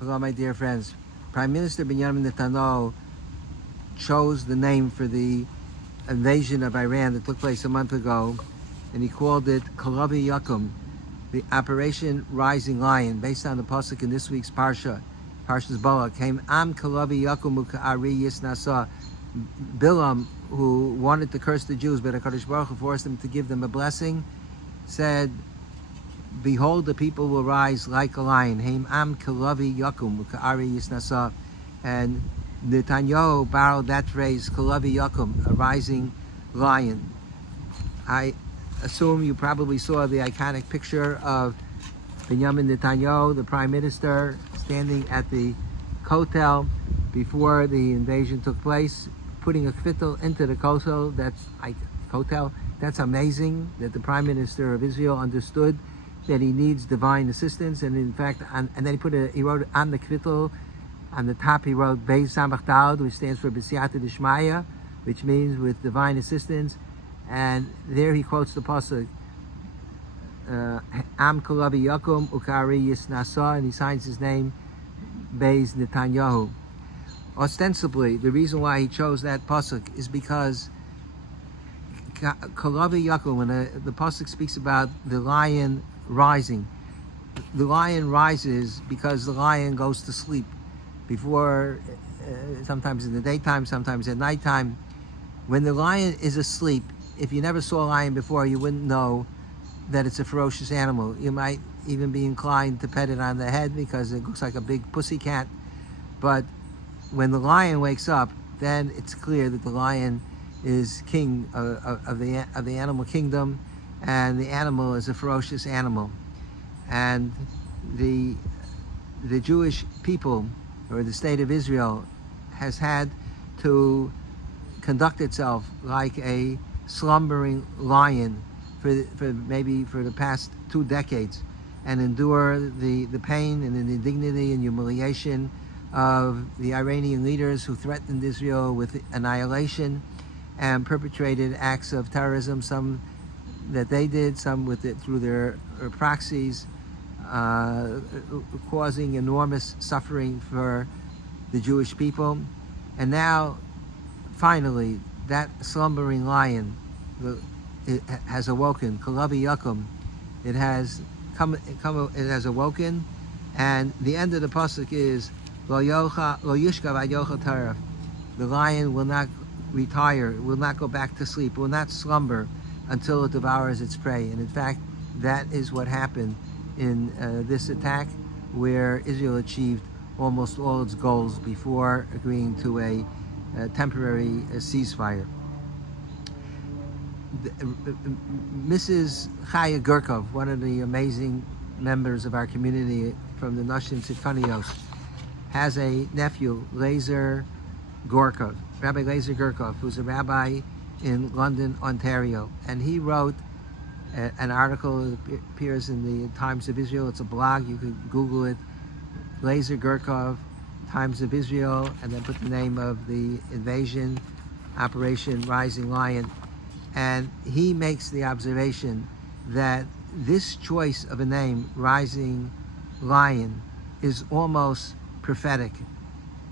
Hello, my dear friends. Prime Minister Benjamin Netanyahu chose the name for the invasion of Iran that took place a month ago, and he called it Kalavi Yakum, the Operation Rising Lion, based on the pasuk in this week's Parashat Balak. Came Am Kalavi Yakum Uka'ari Yisnasa. Bilam, who wanted to curse the Jews, but HaKadosh Baruch Hu forced him to give them a blessing, said, "Behold, the people will rise like a lion." Haim am kalavi yakum ka'ari yisnasa. And Netanyahu borrowed that phrase, kalavi yakum, a rising lion. I assume you probably saw the iconic picture of Benjamin Netanyahu, the prime minister, standing at the kotel before the invasion took place, putting a kvittel into the kotel. That's amazing that the prime minister of Israel understood that he needs divine assistance, and in fact, and then he wrote on the kvittel, on the top he wrote Beis Samach Daled, which stands for B'siyata D'Shmaya, which means with divine assistance, and there he quotes the pasuk Am Kalavi Yakum Ukari Yisnasa, and he signs his name Beis Netanyahu. Ostensibly, the reason why he chose that pasuk is because Kalavi Yakum, when the pasuk speaks about the lion rising, the lion rises because the lion goes to sleep before, sometimes in the daytime, sometimes at nighttime. When the lion is asleep, if you never saw a lion before, you wouldn't know that it's a ferocious animal. You might even be inclined to pet it on the head because it looks like a big pussycat. But when the lion wakes up, then it's clear that the lion is king of the animal kingdom, and the animal is a ferocious animal. And the Jewish people, or the state of Israel, has had to conduct itself like a slumbering lion for the past 2 decades, and endure the pain and the indignity and humiliation of the Iranian leaders who threatened Israel with annihilation and perpetrated acts of terrorism, some that they did, some through their proxies, causing enormous suffering for the Jewish people. And now, finally, that slumbering lion it has awoken. Kalavi Yakum. It has awoken, and the end of the pasuk is Lo yishkav ad yochel taraf. The lion will not retire, will not go back to sleep, will not slumber until it devours its prey. And in fact, that is what happened in this attack, where Israel achieved almost all its goals before agreeing to a temporary ceasefire. Mrs. Chaya Gurkov, one of the amazing members of our community from the Nashim Tzidkanios, has a nephew, Lazer Gurkov, Rabbi Lazer Gurkov, who's a rabbi in London, Ontario. And he wrote an article that appears in the Times of Israel. It's a blog, you can Google it, Lazer Gurkov, Times of Israel, and then put the name of the invasion, Operation Rising Lion. And he makes the observation that this choice of a name, Rising Lion, is almost prophetic,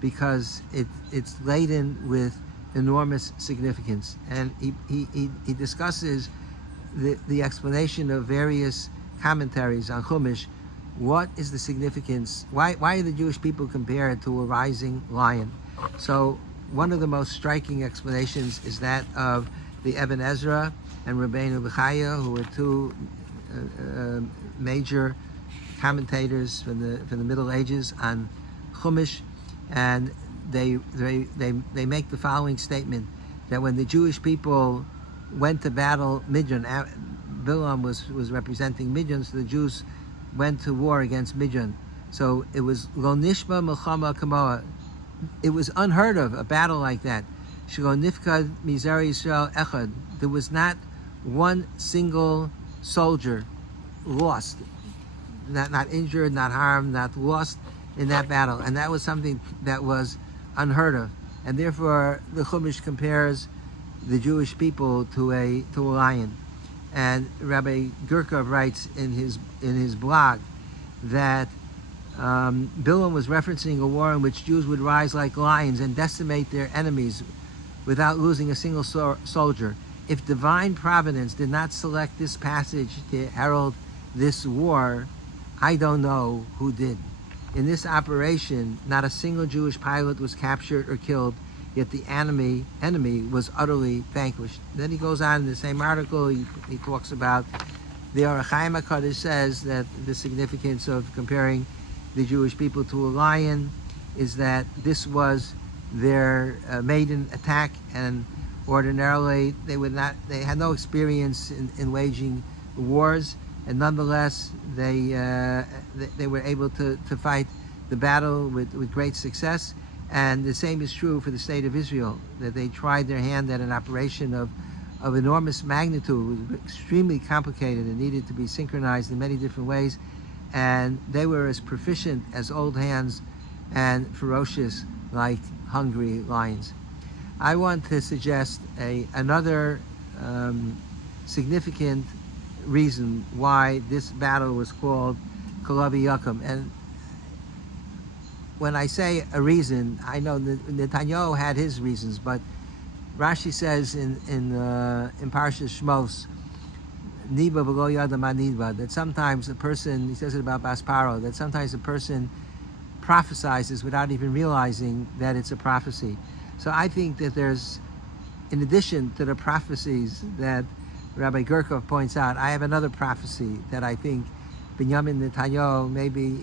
because it's laden with enormous significance. And he discusses the explanation of various commentaries on Chumash. What is the significance? Why are the Jewish people compared to a rising lion? So one of the most striking explanations is that of the Ibn Ezra and Rabbeinu Bechaya, who were two major commentators from the Middle Ages on Chumash, and they make the following statement, that when the Jewish people went to battle Midian, Bilam was representing Midian, so the Jews went to war against Midian. So it was Lo Nishma Milchama Kamoa. It was unheard of, a battle like that. Shelo Nifkad Mizer Yisrael Echad. There was not one single soldier lost, not injured, not harmed, not lost in that battle. And that was something that was unheard of. And therefore, the Chumash compares the Jewish people to a lion. And Rabbi Gurkov writes in his blog that Bilam was referencing a war in which Jews would rise like lions and decimate their enemies without losing a single soldier. If divine providence did not select this passage to herald this war, I don't know who did. In this operation, not a single Jewish pilot was captured or killed, yet the enemy was utterly vanquished. Then he goes on in the same article, he talks about the Orach Chaim HaKadosh says that the significance of comparing the Jewish people to a lion is that this was their maiden attack, and ordinarily they had no experience in waging wars, and nonetheless they were able to fight the battle with great success. And the same is true for the state of Israel, that they tried their hand at an operation of enormous magnitude. It was extremely complicated and needed to be synchronized in many different ways, and they were as proficient as old hands and ferocious like hungry lions. I want to suggest another significant reason why this battle was called Kalavi Yakum. And when I say a reason, I know that Netanyahu had his reasons, but Rashi says in Parashat Shmos, Niba v'lo yada ma nidba, that sometimes a person, he says it about Basparo, that sometimes a person prophesizes without even realizing that it's a prophecy. So I think that there's, in addition to the prophecies that Rabbi Gerkov points out, I have another prophecy that I think Binyamin Netanyahu may be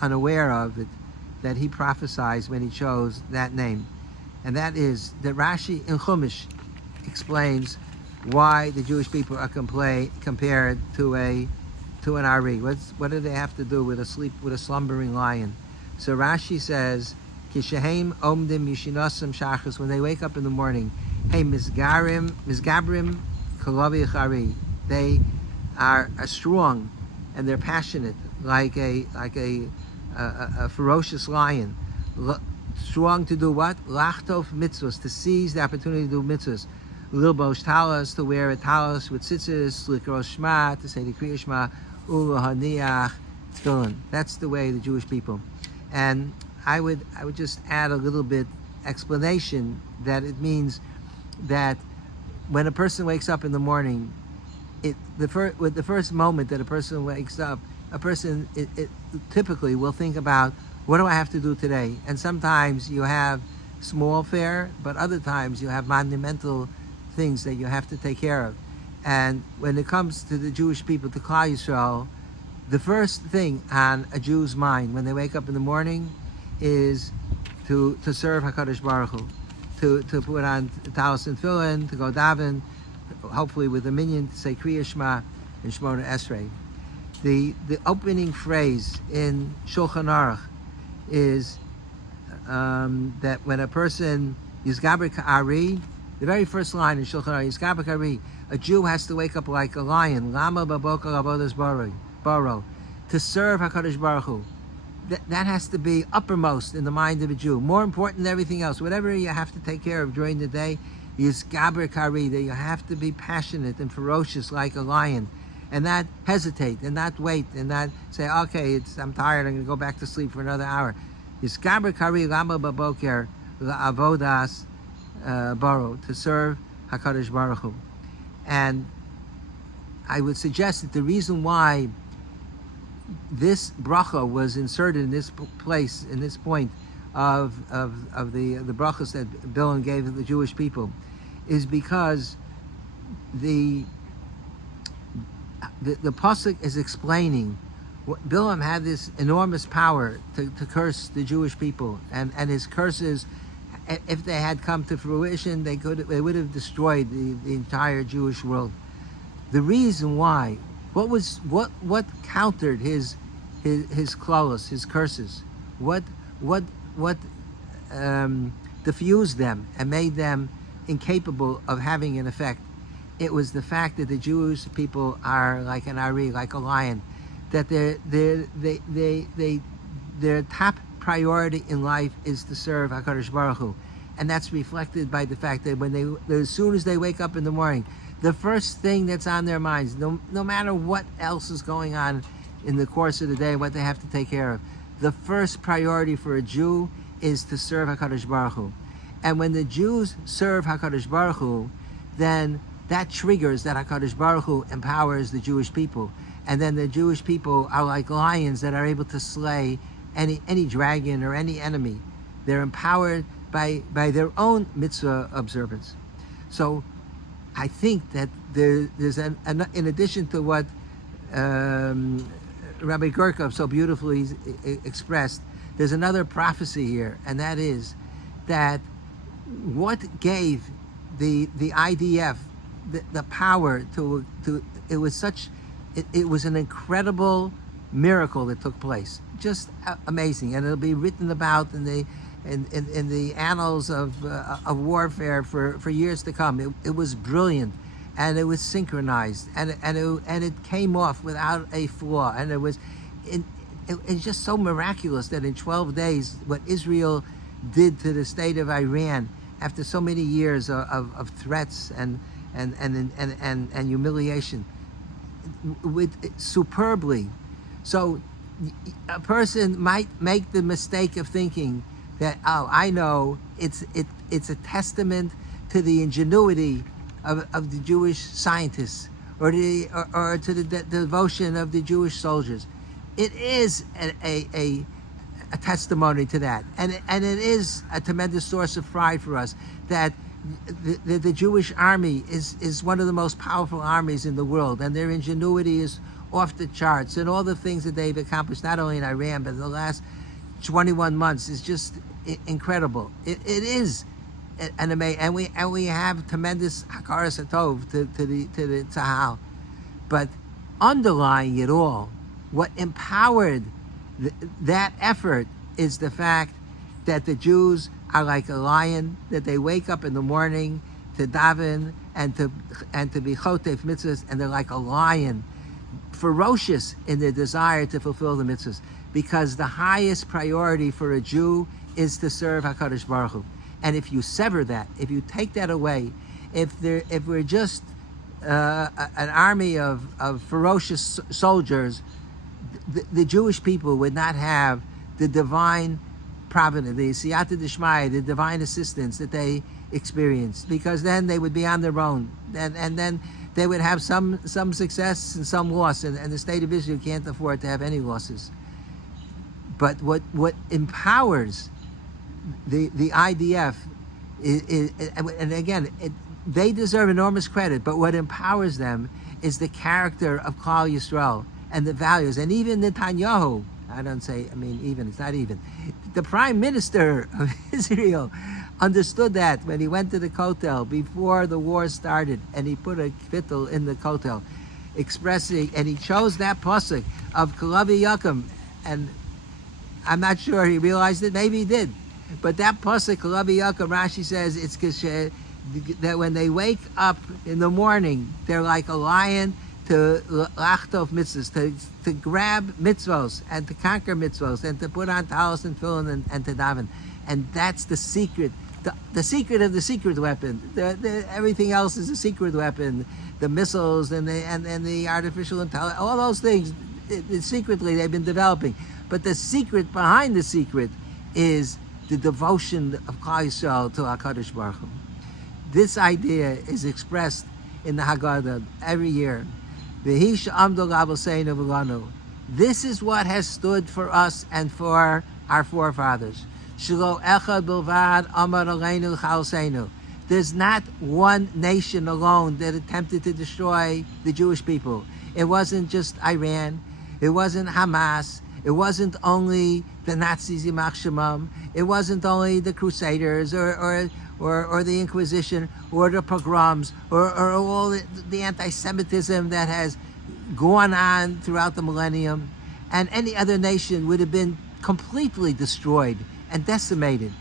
unaware of, that he prophesied when he chose that name. And that is that Rashi in Chumash explains why the Jewish people are compared to an Ari. What do they have to do with a slumbering lion? So Rashi says, Kishahem omdim yishinasam shachas, when they wake up in the morning, hey mizgabrim kalavi chari, they are strong and they're passionate like a ferocious lion. Strong to do what? Lachtov mitzvahs, to seize the opportunity to do mitzvahs. Lilbosh talis, to wear a talis with tzitzis, likros shma, to say the kriya shma, ulahaniach tefillin. That's the way the Jewish people. And I would just add a little bit explanation that it means that when a person wakes up in the morning, the first moment that a person wakes up, a person typically will think about, what do I have to do today? And sometimes you have small fare, but other times you have monumental things that you have to take care of. And when it comes to the Jewish people, to Klal Yisrael, the first thing on a Jew's mind when they wake up in the morning is to serve HaKadosh Baruch Hu, to put on talis and tefillin, to go daven, hopefully with a minyan, to say Kriya Shema and Shemona Esrei. The opening phrase in Shulchan Aruch is that when a person Yizgaber Ka'ari, the very first line in Shulchan Aruch, Yizgaber Ka'ari, a Jew has to wake up like a lion, Lama Baboka Avodas Baro, to serve HaKadosh Baruch Hu. That has to be uppermost in the mind of a Jew, more important than everything else. Whatever you have to take care of during the day, Yizgaber Ka'ari, that you have to be passionate and ferocious like a lion, and not hesitate, and not wait, and not say, okay, I'm tired, I'm going to go back to sleep for another hour. Yizgaber Ka'ari Lama Baboker Avodas Baro, to serve HaKadosh Baruch Hu. And I would suggest that the reason why this bracha was inserted in this place, in this point of the brachas that Bilam gave the Jewish people, is because the pasuk is explaining what Bilam had this enormous power to curse the Jewish people, and his curses, if they had come to fruition, they would have destroyed the entire Jewish world. The reason why, what countered his klalos, his curses, what diffused them and made them incapable of having an effect? It was the fact that the Jewish people are like an Ari, like a lion, that their top priority in life is to serve HaKadosh Baruch Hu. And that's reflected by the fact that as soon as they wake up in the morning, the first thing that's on their minds, no matter what else is going on in the course of the day, what they have to take care of. The first priority for a Jew is to serve HaKadosh Baruch Hu. And when the Jews serve HaKadosh Baruch Hu, then that triggers that HaKadosh Baruch Hu empowers the Jewish people. And then the Jewish people are like lions that are able to slay any dragon or any enemy. They're empowered by their own mitzvah observance. So I think that there's in addition to what Rabbi Gurkov so beautifully expressed, there's another prophecy here, and that is that what gave the IDF the power to it was an incredible miracle that took place, just amazing, and it'll be written about in the annals of warfare for years to come. It was brilliant, and it was synchronized, and it came off without a flaw, and it's just so miraculous that in 12 days, what Israel did to the state of Iran after so many years of threats and humiliation, superbly. So a person might make the mistake of thinking that, oh, I know, it's a testament to the ingenuity of the Jewish scientists or to the devotion of the Jewish soldiers. It is a testimony to that, and it is a tremendous source of pride for us that the Jewish army is one of the most powerful armies in the world, and their ingenuity is off the charts, and all the things that they've accomplished, not only in Iran, but in the last 21 months, is just incredible. It is an amazing, and we have tremendous hakaras hatov to the Tzahal. But underlying it all, what empowered that effort is the fact that the Jews are like a lion, that they wake up in the morning to daven and to be chotef mitzvahs, and they're like a lion, ferocious in their desire to fulfill the mitzvahs, because the highest priority for a Jew is to serve HaKadosh Baruch Hu. And if you sever that, if you take that away, if we're just an army of ferocious soldiers, the Jewish people would not have the divine providence, the siyata d'shmaya, the divine assistance that they experienced, because then they would be on their own, and then they would have some success and some loss, and the state of Israel can't afford to have any losses. But what empowers the IDF is, and again, they deserve enormous credit, but what empowers them is the character of Klal Yisrael and the values. And even Netanyahu, it's not even, the prime minister of Israel understood that when he went to the Kotel before the war started, and he put a kvittel in the Kotel, expressing, and he chose that pasuk of Kalavi Yakum, and I'm not sure he realized it, maybe he did, but that pasuk, Kalavi Yakum, Rashi says it's that when they wake up in the morning, they're like a lion to lachtov mitzvahs, to grab mitzvahs and to conquer mitzvahs and to put on talis and tefillin and to daven. And that's the secret, the secret of the secret weapon. Everything else is a secret weapon. The missiles and the artificial intelligence, all those things, secretly they've been developing. But the secret behind the secret is the devotion of Klal Yisrael to HaKadosh Baruch Hu. This idea is expressed in the Haggadah every year. This is what has stood for us and for our forefathers. There's not one nation alone that attempted to destroy the Jewish people. It wasn't just Iran. It wasn't Hamas. It wasn't only the Nazis, Yimach Shemam. It wasn't only the Crusaders or the Inquisition or the pogroms or all the anti-Semitism that has gone on throughout the millennium. And any other nation would have been completely destroyed and decimated.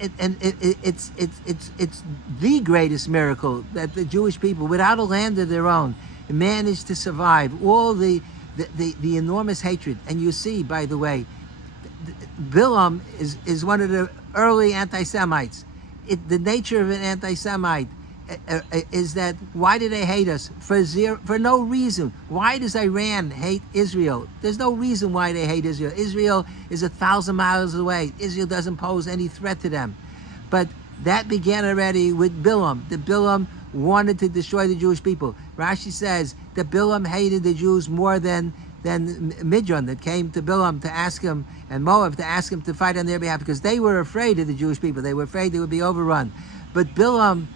It's the greatest miracle that the Jewish people, without a land of their own, managed to survive all the enormous hatred. And you see, by the way, Bilam is one of the early anti-Semites. The nature of an anti-Semite is that why do they hate us? For no reason. Why does Iran hate Israel? There's no reason why they hate Israel. Israel is 1,000 miles away. Israel doesn't pose any threat to them. But that began already with Bilam. The Bilam wanted to destroy the Jewish people. Rashi says that Bilam hated the Jews more than Midron, that came to Bilam to ask him, and Moab to ask him to fight on their behalf, because they were afraid of the Jewish people. They were afraid they would be overrun. But Bilam,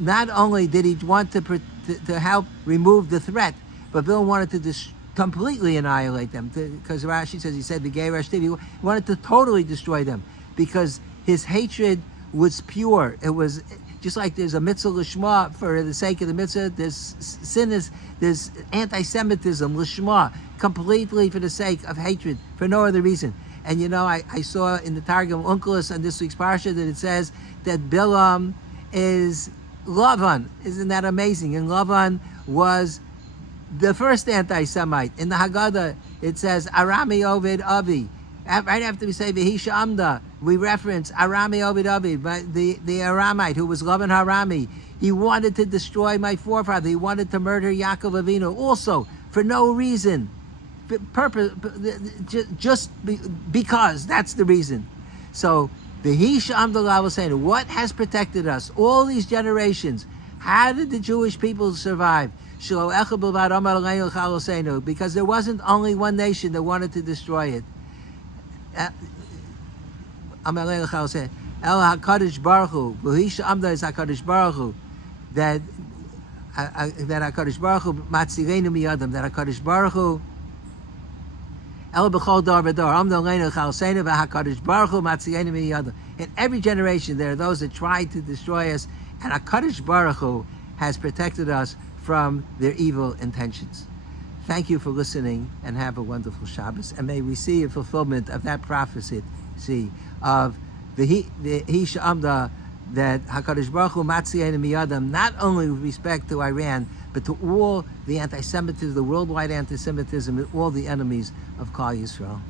not only did he want to help remove the threat, but Bilam wanted to completely annihilate them. Because Rashi says, he said, he wanted to totally destroy them, because his hatred was pure. It was just like there's a mitzvah lishma for the sake of the mitzvah. There's there's anti-Semitism lishma, completely for the sake of hatred, for no other reason. And I saw in the Targum Onkelos on this week's parsha that it says that Bilam is Lavan. Isn't that amazing? And Lavan was the first anti-Semite. In the Haggadah, it says Arami Ovid Avi. Right after we say V'hisha Amda, we reference Arami Ovid Avi, but the Aramite who was Lavan Harami. He wanted to destroy my forefather. He wanted to murder Yaakov Avinu, also for no reason, just because that's the reason. So V'hisha Amda was saying, what has protected us all these generations? How did the Jewish people survive? Because there wasn't only one nation that wanted to destroy it. El HaKadosh Baruch Hu, V'hisha Amda is HaKadosh Baruch Hu, that HaKadosh Baruch Hu Matzilenu Miyadam, that HaKadosh Baruch Hu El B'chol Dar V'Dar Amda Leinu Chalseinu VeHaKadosh Baruch Hu Matzilenu Miyadam. In every generation there are those that tried to destroy us, and HaKadosh Baruch Hu has protected us from their evil intentions. Thank you for listening, and have a wonderful Shabbos. And may we see a fulfillment of that prophecy of the Hisha Amda, that HaKadosh Baruch Hu Matziyenu Miyadam, not only with respect to Iran, but to all the anti-Semitism, the worldwide anti-Semitism, and all the enemies of Klal Yisrael.